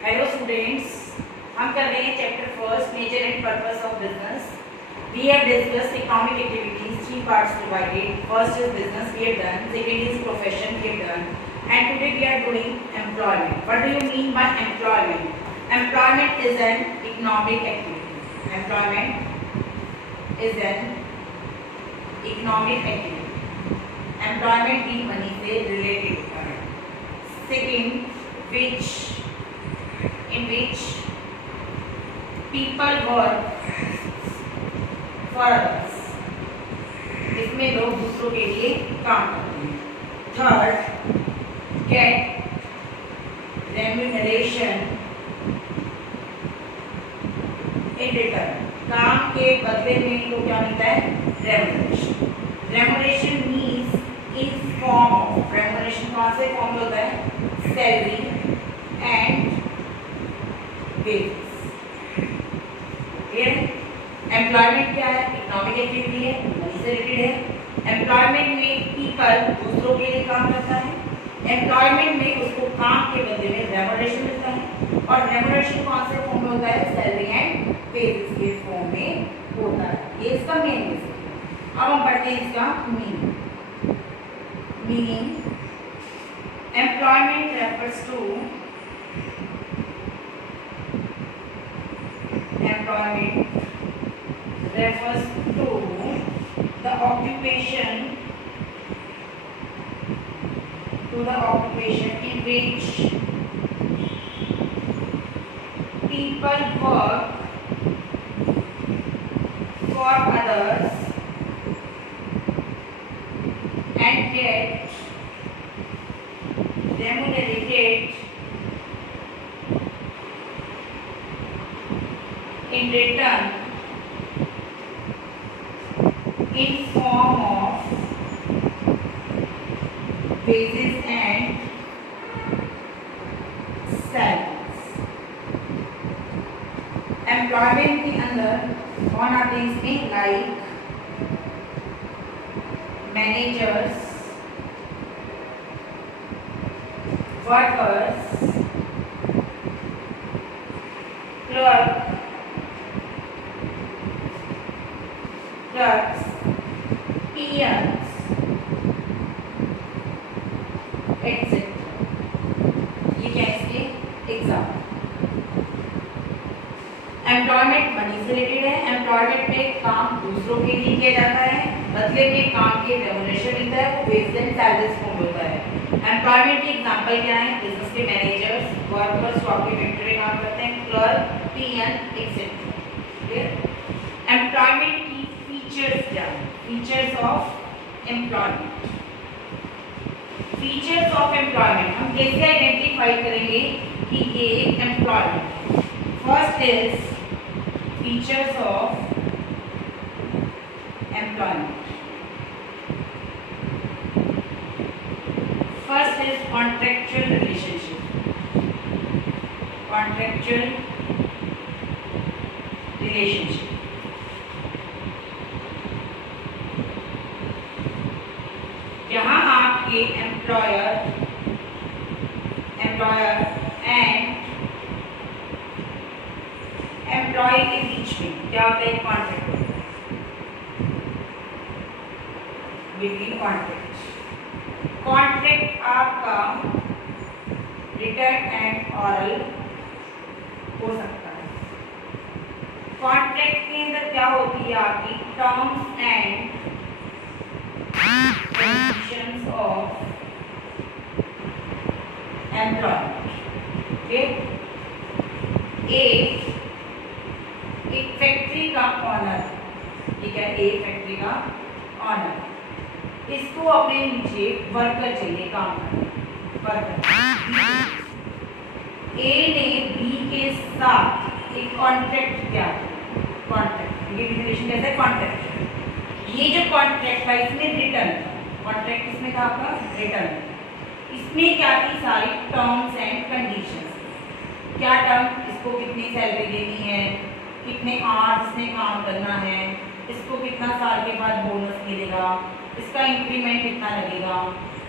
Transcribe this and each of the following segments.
Hello students, हम कर रहे हैं chapter first nature and purpose of business. We have discussed economic activities, three parts divided. First is business, we have done. Second is profession, we have done. And today we are doing employment. What do you mean by employment? Employment is an economic activity. Employment is an economic activity. Employment भी money से related होता है. Second, in which people work for others. इसमें लोग दूसरों के लिए काम करते हैं. Third, get remuneration in return. काम के बदले में इनको क्या मिलता है? remuneration. Remuneration means in form of remuneration कौन से फॉर्म में होता है? Salary and wages. एम्प्लॉयमेंट क्या है? इकोनॉमिक एक्टिविटी है, मनी से रिलेटेड है. एम्प्लॉयमेंट में पीपल दूसरों के लिए काम करता है. एम्प्लॉयमेंट में उसको काम के बदले में रेमुनरेशन मिलता है. और रेमुनरेशन कौन से फॉर्म में होता है? सैलरी एंड वेजेस के फॉर्म में होता है. ये इसका मेन बेसिक है. अब हम पढ़ते हैं इसका meaning. Employment refers to the occupation in which people work for others and get remunerated in return in form of wages and salaries. Employment के अंदर कौन आते हैं इसमें? Like managers, workers, clerks, peons, etc. ये क्या है इसके एग्जाम्पल. एम्प्लॉयमेंट मनी से रिलेटेड है. एम्प्लॉयमेंट में काम दूसरों के लिए किया जाता है, बदले में काम के रेमुनरेशन मिलता है, वो वेजेस एंड सैलरीज फॉर्म होता है. एम्प्लॉयमेंट के एग्जाम्पल क्या है? बिजनेस के मैनेजर्स, वर्कर्स जो आपकी फैक्ट्री में काम करते हैं, क्लर्क, पीएन एक्सेट्रा. एम्प्लॉयमेंट की फीचर्स क्या है? Features of employment. Features of employment हम कैसे आइडेंटिफाई करेंगे कि ये employment? First is features of employment. First is contractual relationship. Contractual relationship. जहाँ आपके एम्प्लॉयर एंड एम्प्लॉय के बीच में क्या होता है? कॉन्ट्रैक्ट होता है. बिटवीन कॉन्ट्रैक्ट आपका रिटन एंड ऑरल हो सकता है. कॉन्ट्रैक्ट के अंदर क्या होती है? आपकी terms and conditions of employment. एक फैक्ट्री का ऑनर, ठीक है, एक फैक्ट्री का ऑनर, इसको अपने नीचे वर्कर चाहिए काम करने. वर्कर ए ने बी के साथ एक कॉन्ट्रैक्ट किया. कॉन्ट्रैक्ट ये रिलेशन कैसा है? कॉन्ट्रैक्ट. ये जो कॉन्ट्रैक्ट था इसमें रिटर्न, कॉन्ट्रैक्ट इसमें था आपका रिटर्न. इसमें क्या थी? सारी टर्म्स एंड कंडीशंस. क्या टर्म? इसको कितनी सैलरी देनी है, कितने आवर्स इसमें काम करना है, इसको कितना साल के बाद बोनस मिलेगा, इसका इंक्रीमेंट कितना लगेगा,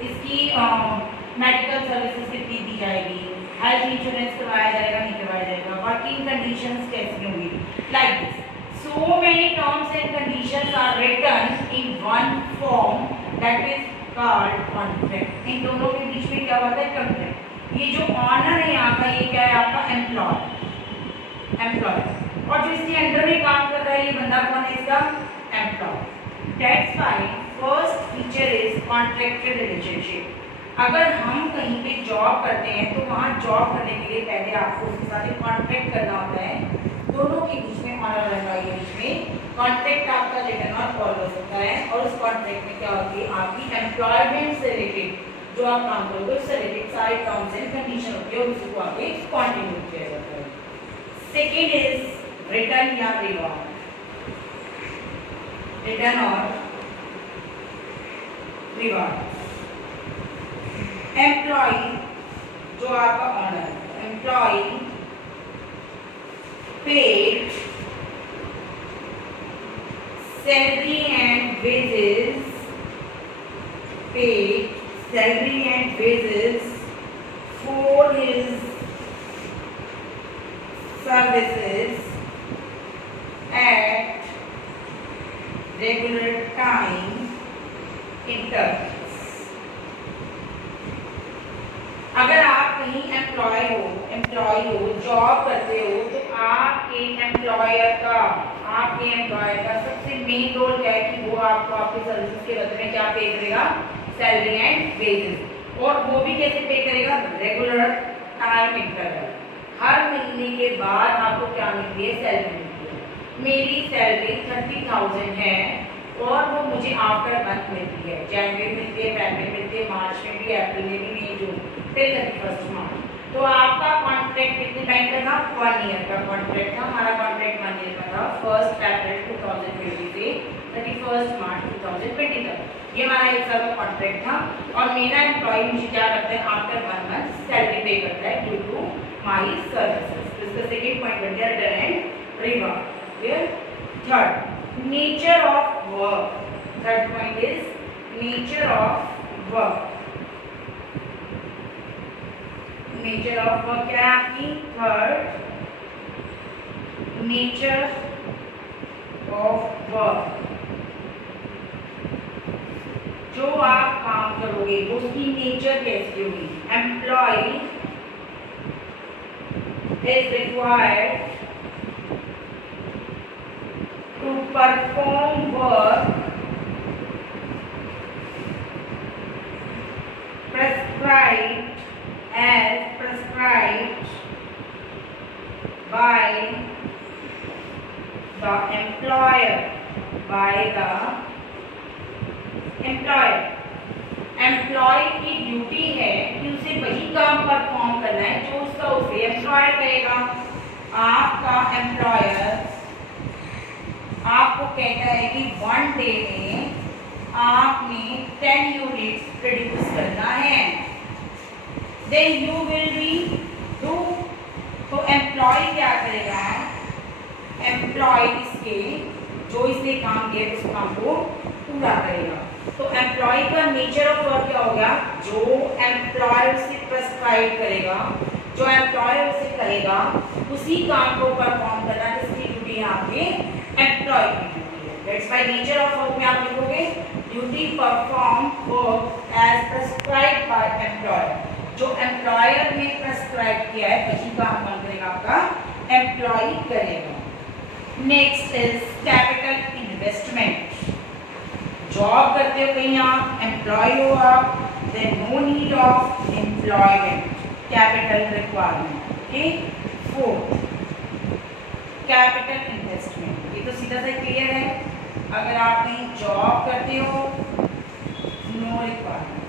इसकी मेडिकल सर्विसेज कितनी दी जाएगी, हेल्थ इंश्योरेंस करवाया जाएगा नहीं करवाया जाएगा, वर्किंग कंडीशंस कैसी होंगी, like this. So many terms and conditions are written in one form that is called contract. इन दोनों के बीच में क्या होता है, कॉन्ट्रैक्ट. ये जो ऑनर है यहाँ का, ये क्या है आपका एम्प्लॉय, और जो इसके अंडर में काम कर रहा है ये बंदा कौन है, इसका employ. That's why first feature is contractual relationship. अगर हम कहीं पे जॉब करते हैं तो वहाँ जॉब करने के लिए पहले आपको उसके साथ एक कॉन्ट्रैक्ट करना होता है. दोनों के बीच में ऑनर एम्प्लॉय के बीच में कॉन्ट्रैक्ट आपका रिटर्न और कॉल हो सकता है. और उस कॉन्ट्रैक्ट में क्या होती है, आपकी एम्प्लॉयमेंट से रिलेटेड जो आप काम करोगे उससे रिलेटेड सारे टर्म्स एंड कंडीशन होती है और उसको आगे कंटिन्यू किया जाता है. सेकेंड इज रिटर्न या रिवॉर्ड. रिटर्न और रिवॉर्ड. एम्प्लॉय जो आपका owner, employee paid salary and wages, paid salary and wages for his services at regular time intervals. अगर आप कहीं एम्प्लॉय हो, जॉब करते हो, तो आपके एम्प्लॉयर का सबसे मेन रोल क्या है कि वो आपको आपके सर्विसेज के बदले में क्या पे करेगा, सैलरी एंड वेजेस. और वो भी कैसे पे करेगा, रेगुलर टाइम इंटरवल. हर महीने के बाद आपको क्या मिलती है, सैलरी मिलती है. मेरी सैलरी 30,000 है और वो मुझे आफ्टर मंथ मिलती है. जनवरी मिलती है, फरवरी मिलती है, मार्च में भी, अप्रैल में भी, मई, जून, फिर 31 मार्च. तो आपका कॉन्ट्रैक्ट कितने टाइम का था, 1 ईयर का कॉन्ट्रैक्ट था. हमारा कॉन्ट्रैक्ट 1 ईयर का था, 1 अप्रैल 2020 से 31 मार्च 2020 तक. ये हमारा 1 साल का कॉन्ट्रैक्ट था. और मेरा एम्प्लॉय मुझे क्या करता है, आफ्टर 1 मंथ सैलरी पे करता है ड्यू टू माई सर्विसेज. इसका सेकेंड पॉइंट बन गया return and reward. Clear. Third, nature of work. Third point is nature of work. Nature of work क्या है आपकी, थर्ड, nature of work. जो आप काम करोगे उसकी नेचर कैसी होगी. Employee is required to perform work prescribed as prescribed by the employer. Employee की ड्यूटी है कि उसे वही काम परफॉर्म करना है जो उसका उसे एम्प्लॉयर कहेगा. आपका एम्प्लॉयर आपको कहता है कि 1 डे में आपने 10 यूनिट्स प्रोड्यूस करना है, then you will be do. तो एम्प्लॉय क्या करेगा, एम्प्लॉय इसके जो इसने काम किया उस काम को पूरा करेगा. तो एम्प्लॉय का नेचर ऑफ वर्क क्या होगा, जो एम्प्लॉयर से प्रेस्क्राइब करेगा, जो एम्प्लॉयर से कहेगा उसी काम को परफॉर्म करना जिसकी ड्यूटी है आपके एम्प्लॉय की ड्यूटी है. That's why nature of work में आप लिखोगे duty perform work as prescribed by employer. जो एम्प्लॉयर ने प्रेस्क्राइब किया है वही काम कौन करेगा, आपका एम्प्लॉय करेगा. Next is capital investment. Job करते हो कहीं आप, एम्प्लॉय हो आप, then no need of employment, capital requirement. Okay. Fourth, capital investment. ये तो सीधा सा क्लियर है. अगर आप कहीं जॉब करते हो, नो रिक्वायरमेंट,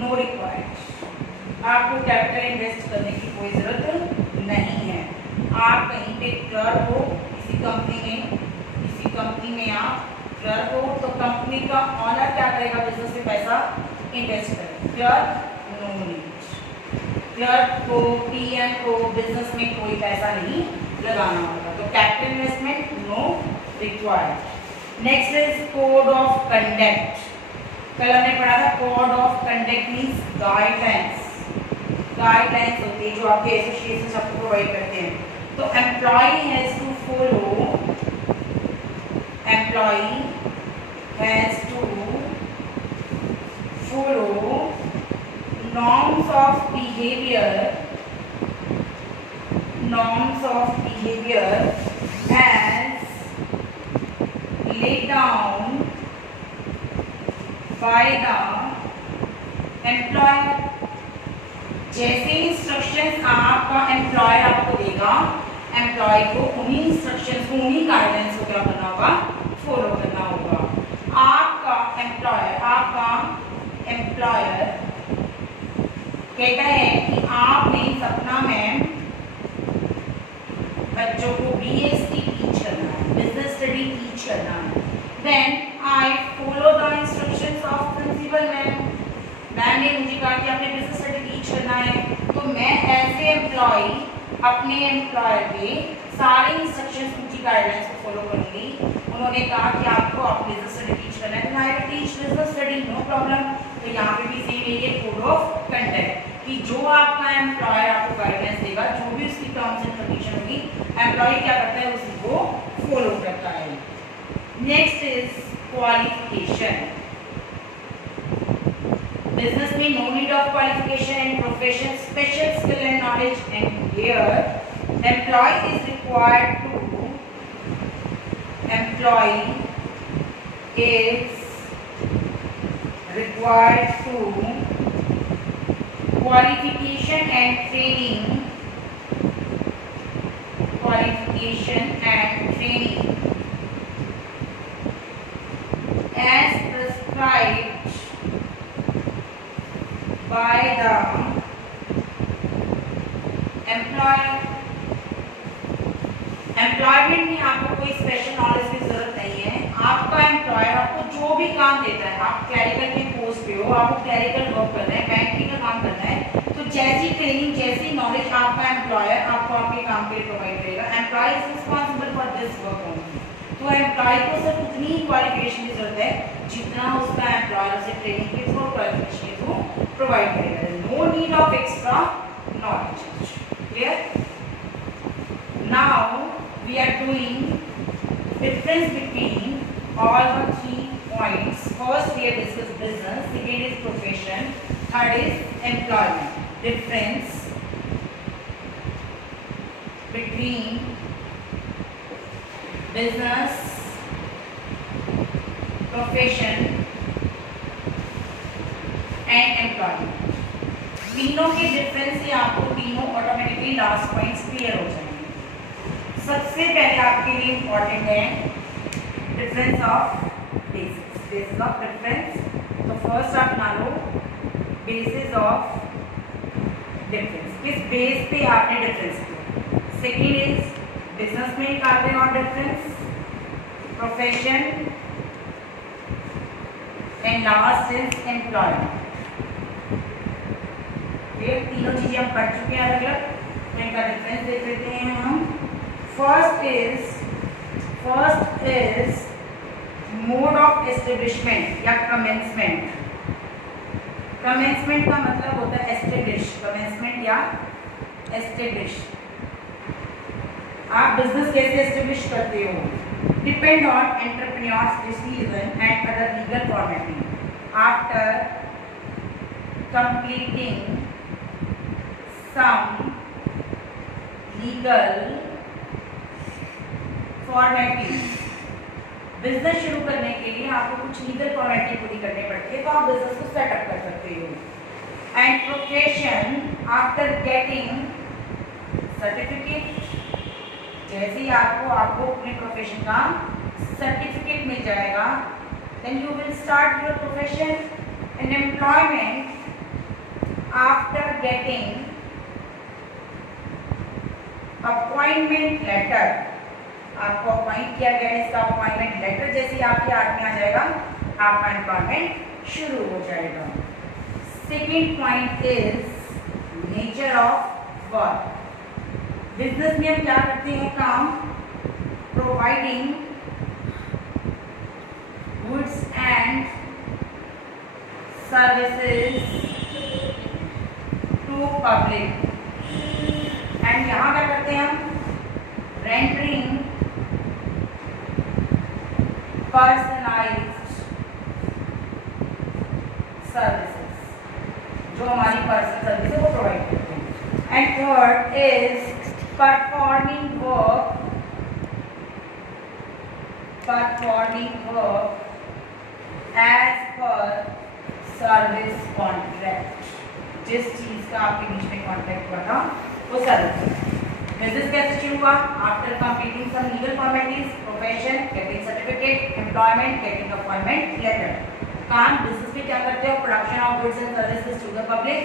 नो रिक्वायर्ड. आपको कैपिटल इन्वेस्ट करने की कोई जरूरत नहीं है. आप कहीं पे क्लर्क हो किसी कंपनी में आप क्लर्क हो, तो कंपनी का ऑनर क्या करेगा, बिजनेस में पैसा इन्वेस्ट करेगा. Clerk no need. क्लर्क को, पीएम को बिजनेस में कोई पैसा नहीं लगाना होगा. तो capital investment no required. Next is code of conduct. कल हमने पढ़ा था code of conduct means guidelines. Guidelines होती है जो आपके एसोसिएशन आपको प्रोवाइड करते हैं। तो employee has to follow norms of behavior as laid down by the employer। जैसे इंस्ट्रक्शंस आपका एम्प्लॉयर आपको देगा, एम्प्लॉय को उन्हीं इंस्ट्रक्शंस को, उन्हीं गाइडेंस को क्या करना होगा, फॉलो करना होगा। आपका एम्प्लॉयर कहता है कि आपने सपना में बच्चों को BST टीच करना है, बिजनेस स्टडी टीच करना है। Then I follow the instructions of principal ma'am. Ma'am ने मुझे कहा कि आपने बिजनेस स्टडी टीच करना है, तो मैं एज ए एम्प्लॉय अपने एम्प्लॉयर के सारे इंस्ट्रक्शंस, उनकी गाइडलाइंस को फॉलो करूंगी। उन्होंने कहा कि आपको बिजनेस स्टडी टीच करना है, I will teach business study, no problem. तो यहाँ पे भी सेम यही कोड ऑफ कंडक्ट कि जो आपका एम्प्लॉयर आपको गाइडेंस देगा, जो भी उसकी टर्म्स एंड कंडीशन होगी, एम्प्लॉय क्या करता है, उसी को फॉलो करता है। Next is qualification. बिजनेस में no need of qualification and profession, special skill and knowledge and here employee is required to qualification and training as prescribed by the employer। Employment में आपको कोई स्पेशल नॉलेज की जरूरत नहीं है। आपका employer आपको जो भी काम देता है, आप क्लरिकल के पोस्ट पे हो, आपको क्लरिकल वर्क करना है, बैंकिंग का काम करना है, तो जैसी ट्रेनिंग, जैसी नॉलेज आपका एम्प्लॉयर आपको आपके काम के लिए प्रोवाइड करेगा। Employee is responsible for this work only. तो एम्प्लॉय को सिर्फ उतनी ही क्वालिफिकेशन की जरूरत है जितना उसका एम्प्लॉयर उसे ट्रेनिंग के थ्रू, क्वालिफिकेशन के थ्रू प्रोवाइड करेगा। No need of extra knowledge. Clear? Now we are doing difference between all the 3 points. First we have discussed business, second is profession, third is employment. Difference between business, profession and employment। तीनों के difference से आपको तीनों automatically last points clear हो जाएंगे। सबसे पहले आपके लिए इंपॉर्टेंट है difference of basis of difference. तो फर्स्ट आप बना लो बेसिस ऑफ डिफरेंस, किस बेस पे आपने डिफरेंस किया। सेकेंड इज बिजनेस में निकालते हैं और difference, profession and last is employment. ये तीनों चीजें हम पढ़ चुके हैं अलग अलग, तो इनका डिफरेंस देख लेते हैं हम। First is mode of establishment या commencement। commencement का मतलब होता है establish, commencement या establish। आप बिजनेस कैसे establish करते हो? Depend on entrepreneur's decision and other legal formality after completing some legal formality. Business शुरू करने के लिए आपको कुछ लीगल फॉर्मेलिटी पूरी करनी पड़ती है, तो आप बिजनेस को सेटअप कर सकते हो। And profession after getting certificate, जैसे ही आपको अपने प्रोफेशन का सर्टिफिकेट मिल जाएगा, then you will start your profession. And employment after getting appointment letter, आपको अपॉइंट किया गया है, इसका अपॉइंटमेंट लेटर जैसे ही आपके हाथ में आ जाएगा, आपका एम्प्लॉयमेंट शुरू हो जाएगा। Second point is nature of work. Business में हम क्या करते हैं काम, providing goods and services to to public. And यहाँ क्या करते हैं हम, रेंडरिंग पर्सनलाइज्ड सर्विसेज, जो हमारी पर्सनल सर्विस है वो प्रोवाइड करते हैं। And third is performing work as per service contract. जिस चीज का आपके बीच में कॉन्ट्रैक्ट हुआ था वो सर्विस। बिजनेस कैसे शुरू हुआ? After completing some legal formalities, profession, getting certificate, employment, getting appointment letter. काम बिजनेस में क्या करते हो? Production of goods and services to the public.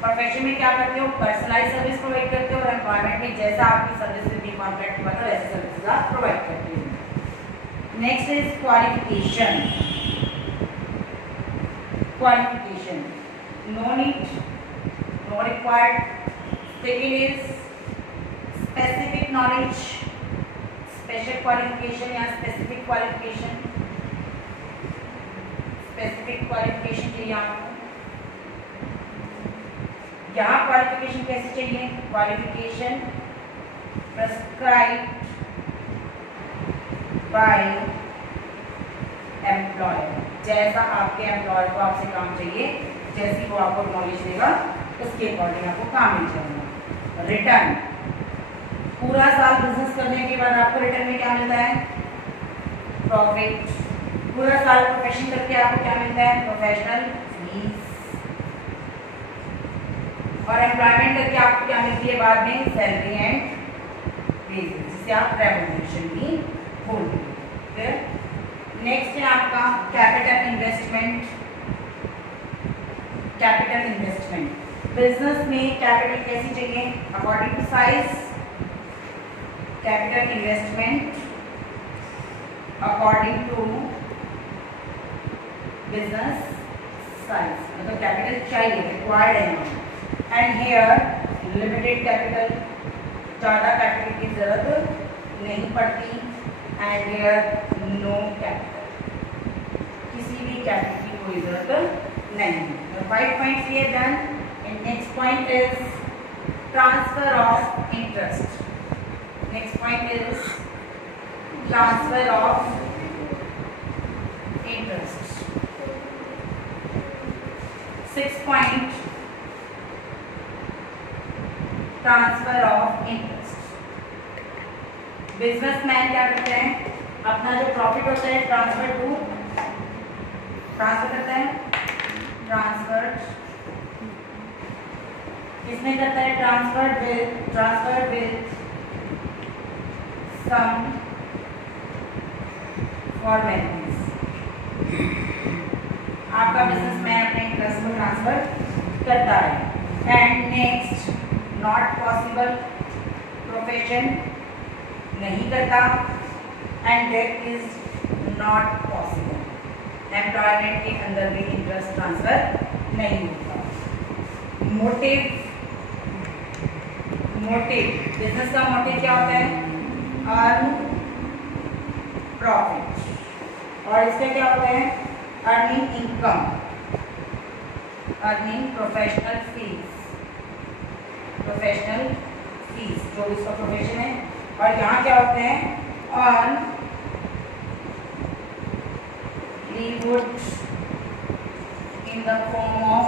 Profession में क्या करते हो? पर्सनलाइज सर्विस प्रोवाइड करते हो। और एम्प्लॉयमेंट में जैसा आपकी सर्विस से भी कॉन्ट्रैक्ट हुआ था वैसे सर्विसेज आप प्रोवाइड करते हो। Next is qualification. Qualification, no need, no required. Second is specific knowledge, special qualification या स्पेसिफिक क्वालिफिकेशन। स्पेसिफिक क्वालिफिकेशन चाहिए आपको। यहाँ क्वालिफिकेशन कैसे चाहिए? Qualification prescribed by employer. जैसा आपके एम्प्लॉयर को आपसे काम चाहिए, जैसी वो आपको नॉलेज देगा उसके अकॉर्डिंग आपको काम मिल जाएगा। रिटर्न, पूरा साल बिजनेस करने के बाद आपको रिटर्न में क्या मिलता है? प्रॉफिट। पूरा साल प्रोफेशन करके आपको क्या मिलता है? Professional fees. और एम्प्लॉयमेंट करके आपको क्या मिलती है बाद में? सैलरी एंड वेजेस, जिसे आप रेम्यूनरेशन भी बोलते हैं। नेक्स्ट है आपका capital investment. Capital investment, business में कैपिटल कैसी चाहिए? According to size. Capital investment according to business size, मतलब कैपिटल चाहिए, रिक्वायर्ड है। एंड हेयर लिमिटेड कैपिटल, ज़्यादा कैपिटल की जरूरत नहीं पड़ती। एंड हेयर नो कैपिटल, किसी भी कैपिटल की कोई जरूरत नहीं। 5 points here done. And next point is transfer of interest. Next point is transfer of interest. 6th point, transfer of interest. Businessman क्या करते हैं? अपना जो प्रॉफिट होता है ट्रांसफर करता है। ट्रांसफर किसमें करता है? Transfer with some formalities. आपका बिजनेसमैन अपने इंटरेस्ट को ट्रांसफर करता है। And next, not possible, profession नहीं करता। And that is not possible, employment के अंदर भी इंटरेस्ट ट्रांसफर नहीं होता। मोटिव, बिजनेस का मोटिव क्या होता है? Earn profit. और इसका क्या होता है? Earning income, earning professional fee जो इसका प्रोफेशन है। और यहाँ क्या होते हैं? Earn livelihood in the form of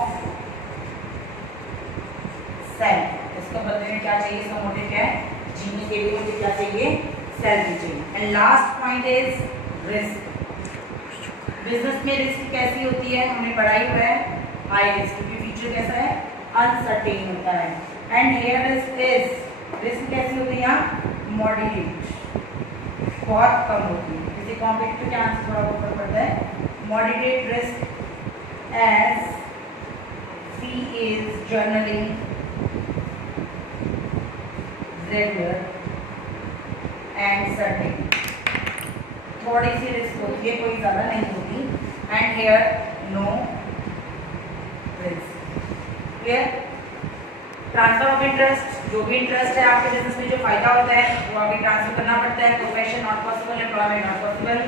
self. इसको बदले में क्या चाहिए? इसका मोटिव क्या है? जीने के लिए मुझे क्या चाहिए? सैलरी चाहिए। And last point is risk. Business में रिस्क कैसी होती है? हमने पढ़ा ही हुआ है, हाई रिस्क, क्योंकि फ्यूचर कैसा है? अनसर्टेन होता है। एंड हियर रिस्क कैसी होती है? यहाँ मॉडरेट, बहुत कम होती है। किसी कॉम्पिटिटिव चांस थोड़ा ऊपर पड़ता है। Moderate risk as fee is generally regular and certain. थोड़ी सी रिस्क होती है, कोई ज़्यादा नहीं होती। And here no risk. Clear? Transfer of interest, जो भी इंटरेस्ट है आपके बिजनेस में, जो फायदा होता है वो आगे ट्रांसफर करना पड़ता है। Profession not possible, employment not possible.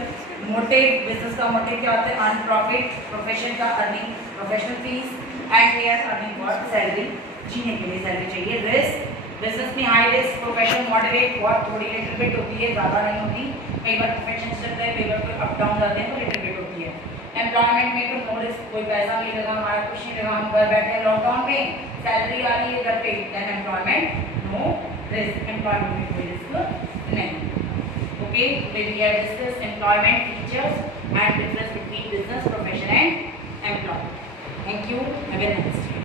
Motive, business का मोटिव क्या होता है? Earn profit. प्रोफेशन का earning professional fees. And here earning for salary जीने के लिए सैलरी चाहिए। रिस्क, बिजनेस में हाई रिस्क, प्रोफेशन मॉडरेट, बहुत थोड़ी लिटिल बिट होती है, ज़्यादा नहीं होती। कई बार प्रोफेशन चलता है, कई बार कोई अप डाउन जाते हैं तो लिटिल बिट होती है। एम्प्लॉयमेंट में तो नो रिस्क, कोई पैसा नहीं लगा, हमारा कुछ नहीं लगा, हम घर बैठे हैं लॉकडाउन में, सैलरी आ रही है घर पे, then employment no risk, employment में कोई रिस्क नहीं। Okay, we have discussed employment features and difference between business, profession and employment. Thank you, have a nice day.